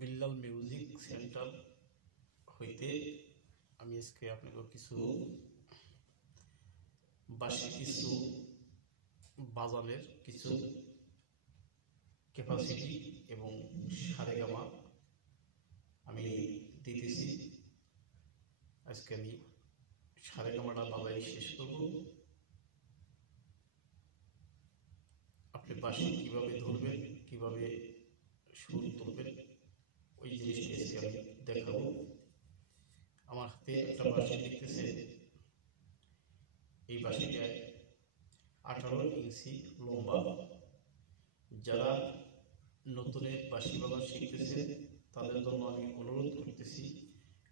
Billal music centre হইতে আমি আজকে আপনাকে কিছু বাসি কিছু বাজানের কিছু ক্যাপাসিটি এবং সারেগামা আমি দিতেছি। আজকে আমি সারেগামাটা বাজাই শেষ করব। আপনি বাসি কিভাবে ধরবেন, কিভাবে সুর তুলবেন, ওই জিনিসটি আজকে আমি দেখাবো। আমার হাতে একটা বাঁশি দেখতেছে, এই বাঁশিটা 18 ইঞ্চি লম্বা। যারা নতুনে বাঁশি বাজানো শিখতেছে তাদের জন্য আমি অনুরোধ করতেছি,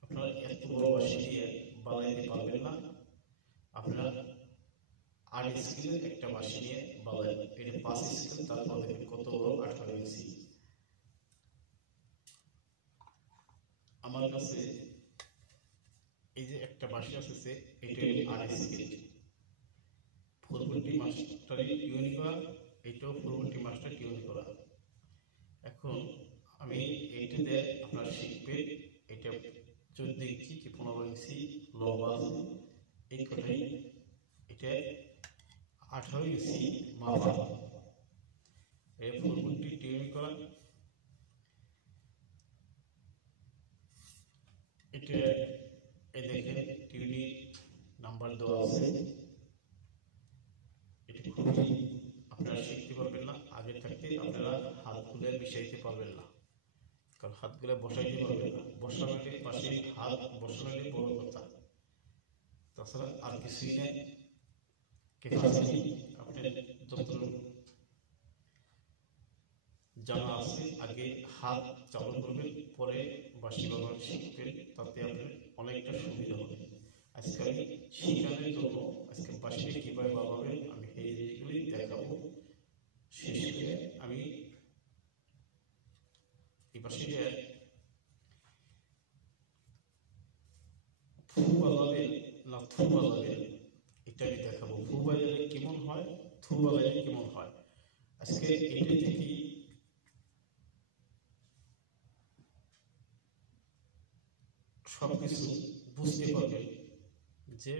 আপনারা এত বড় বাঁশি দিয়ে বাজাইতে পারবেন না। আপনারা 8 স্কেলের একটা বাঁশি নিয়ে বাজাবেন। এটা 5 স্কেল, তারপর দেখবেন কত বড় 18 ইঞ্চি। আমার কাছে এই যে একটা বাঁশি আছে, এটা 8 স্কেল, 440 মাস্টারে টিউন করা, এটাও 440 মাস্টার টিউন করা। এখন আমি এইটাতে আপনারা শিখবেন। এটা 14 ইঞ্চি কি 15 ইঞ্চি লম্বা আছে, এই কটাই। এটা 18 ইঞ্চি মাপা, এই 440 টিউন করা। এটা এই দেখেন টিউনি নাম্বার দেওয়া আছে। এটা খুবই আপনারা শিখতে পারবেন না, আগে থাকতে আপনারা হাতগুলো মিশাইতে পারবেন না, কারণ হাতগুলো বসাইতে পারবেন না। বসানোতে পাশে হাত বসানোতে বড় কথা, তাছাড়া আর কিছুই নেই। ক্যাপাসিটি আপনার যত জানা আছে, আগে হাত চালু করবেন, পরে বাঁশি বাজানো শিখবেন, তাতে আপনার অনেকটা সুবিধা হবে। আজকে আমি শিখানোর জন্য আজকে বাঁশিটা কিভাবে বাজাবেন আমি এই জিনিসগুলি দেখাবো। শেষ করে আমি এই বাঁশিটা ফু বাজাবেন না থু বাজাবেন এটা আমি দেখাবো। ফু বাজালে কেমন হয়, থু বাজালে কেমন হয়, আজকে এটা থেকে সবকিছু বুঝতে পারবেন। যে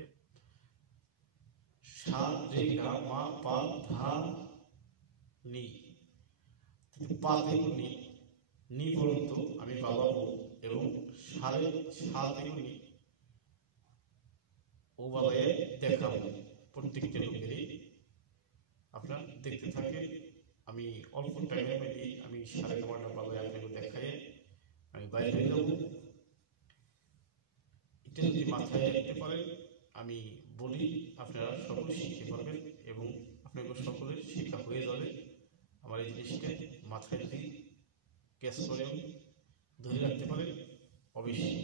সা রে গা মা পা ধা নি, পা থেকে নি পর্যন্ত আমি বাজাবো, এবং সা থেকে নি ও বাজায় দেখাবো প্রত্যেকটা লোকেরই। আপনারা দেখতে থাকেন। আমি অল্প টাইমের মধ্যে আমি সারেগামাটা বাজায় আপনাকে দেখাই আমি বাইরে যাবো। এটা যদি মাথায় রাখতে পারেন, আমি বলি আপনারা সকলে শিখতে পারবেন এবং আপনাদের সকলের শেখা হয়ে যাবে। আমার এই জিনিসটা মাথায় যদি ক্যাচ করে ধরে রাখতে পারেন, অবশ্যই